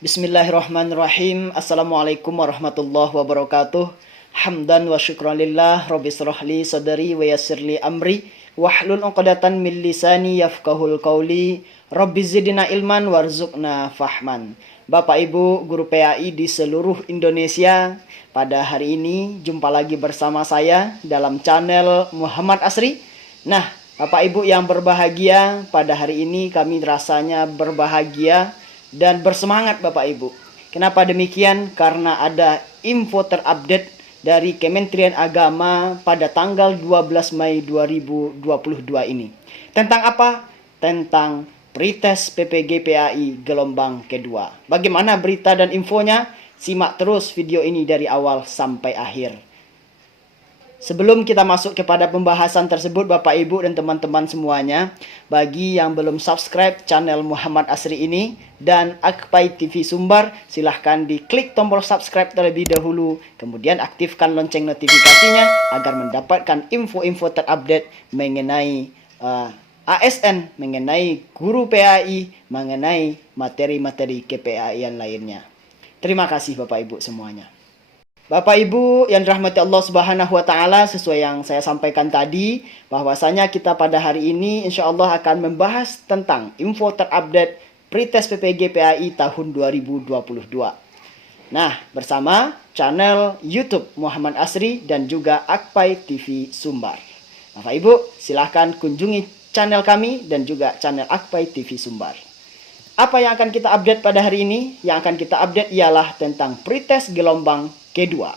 Bismillahirrahmanirrahim. Assalamualaikum warahmatullahi wabarakatuh. Hamdan wa syukran lillah. Rabbi srahli sadri wa yassirli amri wahlul 'uqdatan min lisani yafqahul qawli. Rabbi zidna ilman warzuqna fahman. Bapak Ibu guru PAI di seluruh Indonesia, pada hari ini jumpa lagi bersama saya dalam channel Muhammad Asri. Nah, Bapak Ibu yang berbahagia, pada hari ini kami rasanya berbahagia dan bersemangat Bapak Ibu. Kenapa demikian? Karena ada info terupdate dari Kementerian Agama pada tanggal 12 Mei 2022 ini. Tentang apa? Tentang pretest PPG PAI gelombang kedua. Bagaimana berita dan infonya? Simak terus video ini dari awal sampai akhir. Sebelum kita masuk kepada pembahasan tersebut Bapak Ibu dan teman-teman semuanya, bagi yang belum subscribe channel Muhammad Asri ini dan Akpai TV Sumbar, silahkan diklik tombol subscribe terlebih dahulu, kemudian aktifkan lonceng notifikasinya agar mendapatkan info-info terupdate mengenai ASN, mengenai guru PAI, mengenai materi-materi KPAI lainnya. Terima kasih Bapak Ibu semuanya. Bapak Ibu yang dirahmati Allah Subhanahu wa taala, sesuai yang saya sampaikan tadi, bahwasanya kita pada hari ini insya Allah akan membahas tentang info terupdate pretest PPG PAI tahun 2022. Nah, bersama channel YouTube Muhammad Asri dan juga Akpai TV Sumbar. Bapak Ibu, silahkan kunjungi channel kami dan juga channel Akpai TV Sumbar. Apa yang akan kita update pada hari ini? Yang akan kita update ialah tentang pretest gelombang kedua.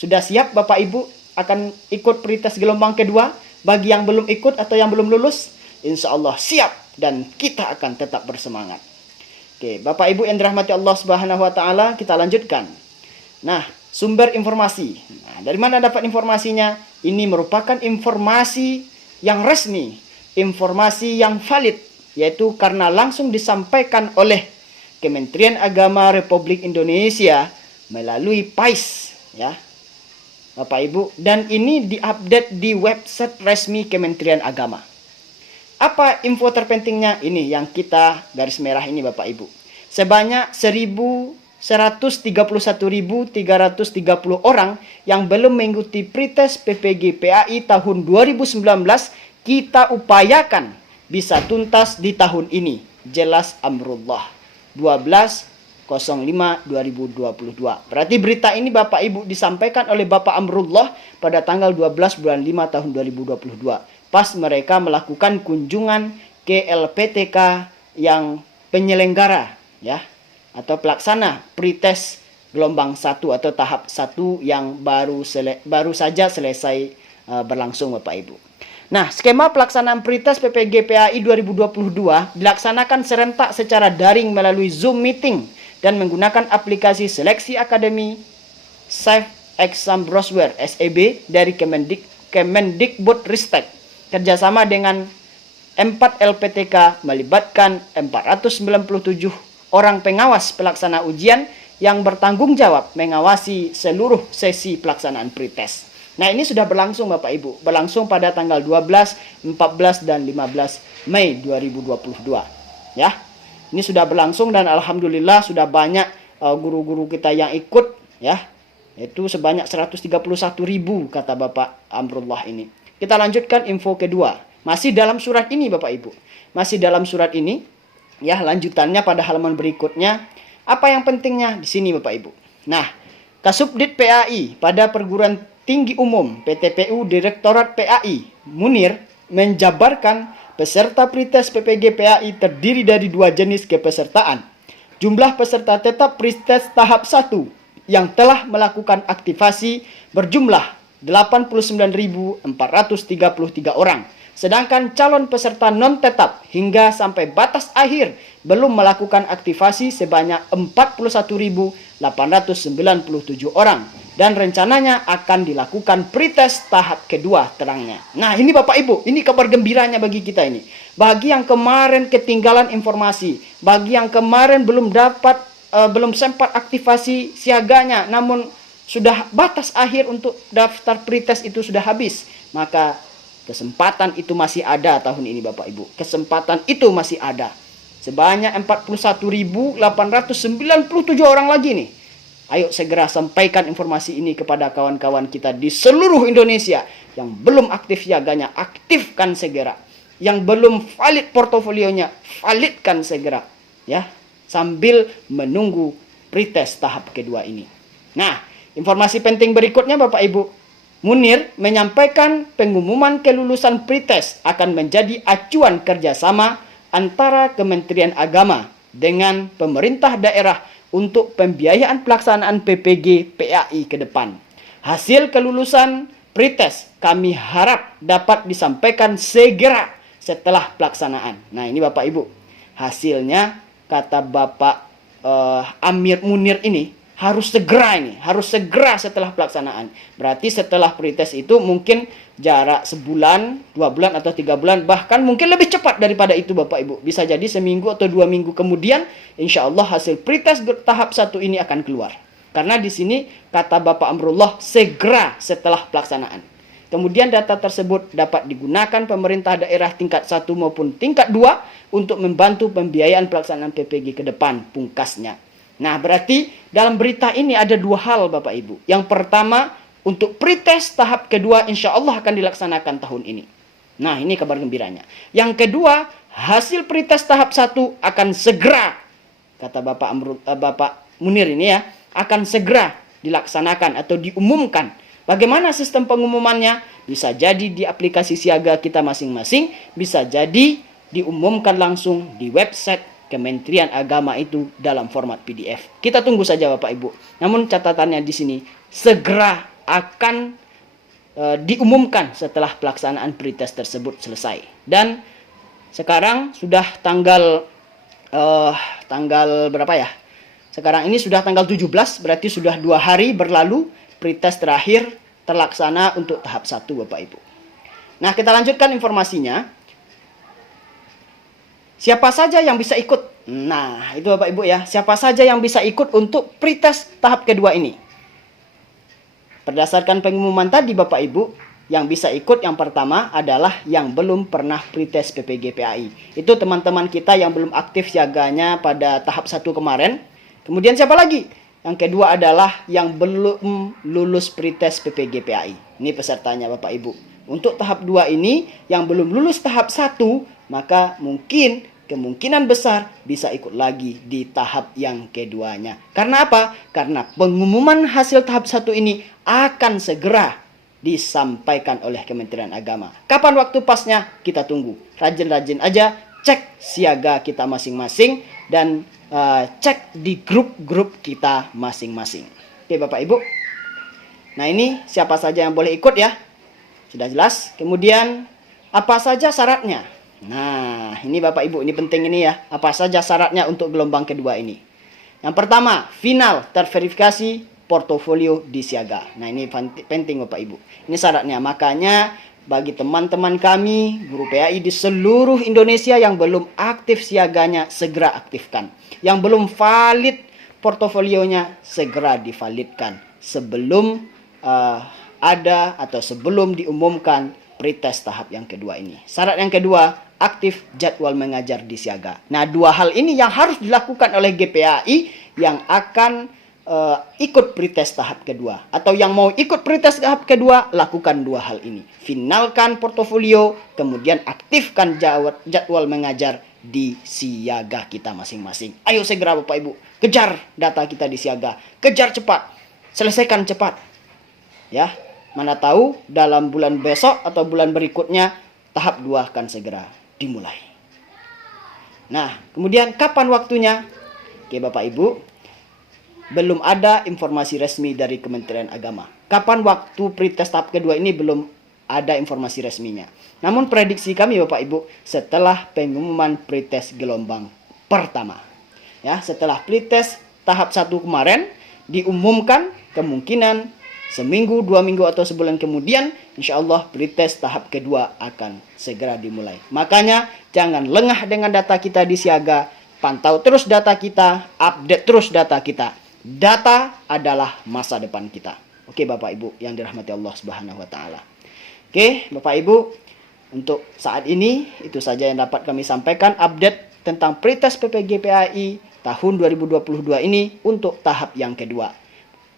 Sudah siap Bapak Ibu akan ikut pretest gelombang kedua? Bagi yang belum ikut atau yang belum lulus, insya Allah siap dan kita akan tetap bersemangat. Oke, Bapak Ibu yang dirahmati Allah Subhanahu wa taala, kita lanjutkan. Nah, sumber informasi. Nah, dari mana dapat informasinya? Ini merupakan informasi yang resmi, informasi yang valid, yaitu karena langsung disampaikan oleh Kementerian Agama Republik Indonesia melalui PAIS, ya Bapak Ibu, dan ini diupdate di website resmi Kementerian Agama. Apa info terpentingnya? Ini yang kita garis merah ini Bapak Ibu. Sebanyak 131.330 orang yang belum mengikuti pretest PPG PAI tahun 2019 kita upayakan bisa tuntas di tahun ini. Jelas amrullah 12/05/2022. Berarti berita ini Bapak Ibu disampaikan oleh Bapak Amrullah pada tanggal 12 bulan 5 tahun 2022. Pas mereka melakukan kunjungan ke LPTK yang penyelenggara, ya, atau pelaksana pretest gelombang 1 atau tahap 1 yang baru saja selesai berlangsung Bapak Ibu. Nah, skema pelaksanaan pretest PPG PAI 2022 dilaksanakan serentak secara daring melalui Zoom Meeting dan menggunakan aplikasi seleksi akademi Safe Exam Browser SEB dari Kemendikbudristek. Kerjasama dengan 4 LPTK melibatkan 497 orang pengawas pelaksana ujian yang bertanggung jawab mengawasi seluruh sesi pelaksanaan pretest. Nah, ini sudah berlangsung Bapak Ibu. Berlangsung pada tanggal 12, 14, dan 15 Mei 2022. Ya, ini sudah berlangsung dan Alhamdulillah sudah banyak guru-guru kita yang ikut. Ya, itu sebanyak 131.000 kata Bapak Amrullah ini. Kita lanjutkan info kedua. Masih dalam surat ini Bapak Ibu. Masih dalam surat ini. Ya, lanjutannya pada halaman berikutnya. Apa yang pentingnya di sini Bapak Ibu? Nah, Kasubdit PAI pada perguruan Tinggi Umum PTPU Direktorat PAI Munir menjabarkan peserta pretest PPG PAI terdiri dari 2 jenis kepesertaan. Jumlah peserta tetap pretest tahap 1 yang telah melakukan aktivasi berjumlah 89.433 orang. Sedangkan calon peserta non tetap hingga sampai batas akhir belum melakukan aktivasi sebanyak 41.897 orang. Dan rencananya akan dilakukan pretest tahap kedua terangnya. Nah, ini Bapak Ibu, ini kabar gembiranya bagi kita ini. Bagi yang kemarin ketinggalan informasi, bagi yang kemarin belum sempat aktivasi siaganya, namun sudah batas akhir untuk daftar pretest itu sudah habis, maka kesempatan itu masih ada tahun ini Bapak Ibu. Kesempatan itu masih ada. Sebanyak 41.897 orang lagi nih. Ayo segera sampaikan informasi ini kepada kawan-kawan kita di seluruh Indonesia. Yang belum aktif siaganya, aktifkan segera. Yang belum valid portofolionya, validkan segera. Ya, sambil menunggu pretest tahap kedua ini. Nah, informasi penting berikutnya Bapak Ibu. Munir menyampaikan pengumuman kelulusan pretest akan menjadi acuan kerjasama antara Kementerian Agama dengan pemerintah daerah untuk pembiayaan pelaksanaan PPG PAI ke depan. Hasil kelulusan pretest kami harap dapat disampaikan segera setelah pelaksanaan. Nah, ini Bapak Ibu. Hasilnya kata Bapak Amir Munir ini harus segera setelah pelaksanaan. Berarti setelah pretest itu mungkin jarak sebulan, 2 bulan atau 3 bulan, bahkan mungkin lebih cepat daripada itu Bapak Ibu. Bisa jadi seminggu atau 2 minggu kemudian, insya Allah hasil pretest tahap 1 ini akan keluar. Karena di sini kata Bapak Amrullah segera setelah pelaksanaan. Kemudian data tersebut dapat digunakan pemerintah daerah tingkat 1 maupun tingkat 2 untuk membantu pembiayaan pelaksanaan PPG ke depan, pungkasnya. Nah, berarti dalam berita ini ada 2 hal Bapak Ibu. Yang pertama, untuk pretest tahap kedua insya Allah akan dilaksanakan tahun ini. Nah, ini kabar gembiranya. Yang kedua, hasil pretest tahap 1 akan segera, kata Bapak Munir ini ya, akan segera dilaksanakan atau diumumkan. Bagaimana sistem pengumumannya? Bisa jadi di aplikasi siaga kita masing-masing, bisa jadi diumumkan langsung di website Kementerian Agama itu dalam format PDF. Kita tunggu saja Bapak Ibu. Namun catatannya di sini segera akan diumumkan setelah pelaksanaan pretest tersebut selesai. Dan sekarang sudah tanggal berapa ya? Sekarang ini sudah tanggal 17, berarti sudah 2 hari berlalu pretest terakhir terlaksana untuk tahap 1 Bapak Ibu. Nah, kita lanjutkan informasinya. Siapa saja yang bisa ikut? Nah, itu Bapak Ibu ya. Siapa saja yang bisa ikut untuk pretest tahap kedua ini? Berdasarkan pengumuman tadi Bapak Ibu, yang bisa ikut yang pertama adalah yang belum pernah pretest PPG PAI. Itu teman-teman kita yang belum aktif siaganya pada tahap 1 kemarin. Kemudian siapa lagi? Yang kedua adalah yang belum lulus pretest PPG PAI. Ini pesertanya Bapak Ibu. Untuk tahap 2 ini, yang belum lulus tahap 1, maka kemungkinan besar bisa ikut lagi di tahap yang keduanya. Karena apa? Karena pengumuman hasil tahap 1 ini akan segera disampaikan oleh Kementerian Agama. Kapan waktu pasnya? Kita tunggu. Rajin-rajin aja cek siaga kita masing-masing dan cek di grup-grup kita masing-masing. Oke Bapak Ibu. Nah, ini siapa saja yang boleh ikut ya? Sudah jelas. Kemudian apa saja syaratnya? Nah, ini Bapak Ibu, ini penting ini ya. Apa saja syaratnya untuk gelombang kedua ini? Yang pertama, final terverifikasi portofolio di siaga. Nah, ini penting Bapak Ibu. Ini syaratnya. Makanya bagi teman-teman kami, guru PAI di seluruh Indonesia yang belum aktif siaganya, segera aktifkan. Yang belum valid portofolionya, segera divalidkan. Sebelum ada atau sebelum diumumkan pretest tahap yang kedua ini. Syarat yang kedua, aktif jadwal mengajar di siaga. Nah, 2 hal ini yang harus dilakukan oleh GPAI yang akan ikut pretest tahap kedua. Atau yang mau ikut pretest tahap kedua, lakukan 2 hal ini. Finalkan portofolio, kemudian aktifkan jadwal mengajar di siaga kita masing-masing. Ayo segera Bapak Ibu, kejar data kita di siaga. Kejar cepat, selesaikan cepat. Ya, mana tahu dalam bulan besok atau bulan berikutnya tahap 2 akan segera dimulai. Nah, kemudian kapan waktunya? Oke Bapak Ibu, belum ada informasi resmi dari Kementerian Agama. Kapan waktu pretest tahap kedua ini belum ada informasi resminya. Namun prediksi kami Bapak Ibu, setelah pengumuman pretest gelombang pertama. Ya, setelah pretest tahap 1 kemarin diumumkan, kemungkinan seminggu, 2 minggu atau sebulan kemudian, insya Allah pretest tahap kedua akan segera dimulai. Makanya jangan lengah dengan data kita di siaga, pantau terus data kita, update terus data kita. Data adalah masa depan kita. Oke Bapak Ibu yang dirahmati Allah Subhanahu wa taala. Oke Bapak Ibu, untuk saat ini itu saja yang dapat kami sampaikan update tentang pretest PPGPAI tahun 2022 ini untuk tahap yang kedua.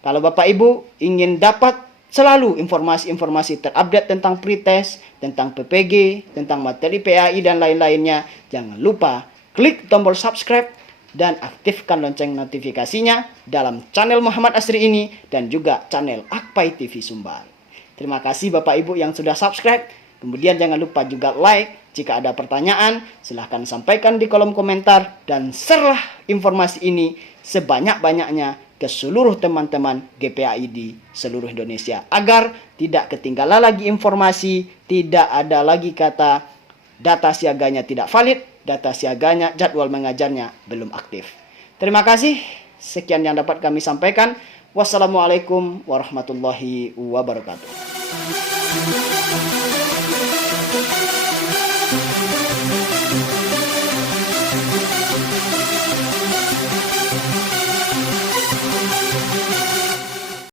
Kalau Bapak Ibu ingin dapat selalu informasi-informasi terupdate tentang pretest, tentang PPG, tentang materi PAI dan lain-lainnya, jangan lupa klik tombol subscribe dan aktifkan lonceng notifikasinya dalam channel Muhammad Asri ini dan juga channel Akpai TV Sumbar. Terima kasih Bapak Ibu yang sudah subscribe. Kemudian jangan lupa juga like. Jika ada pertanyaan, silahkan sampaikan di kolom komentar dan share informasi ini sebanyak-banyaknya ke seluruh teman-teman GPAI di seluruh Indonesia agar tidak ketinggalan lagi informasi, tidak ada lagi kata data siaganya tidak valid, data siaganya, jadwal mengajarnya belum aktif. Terima kasih, sekian yang dapat kami sampaikan. Wassalamualaikum warahmatullahi wabarakatuh.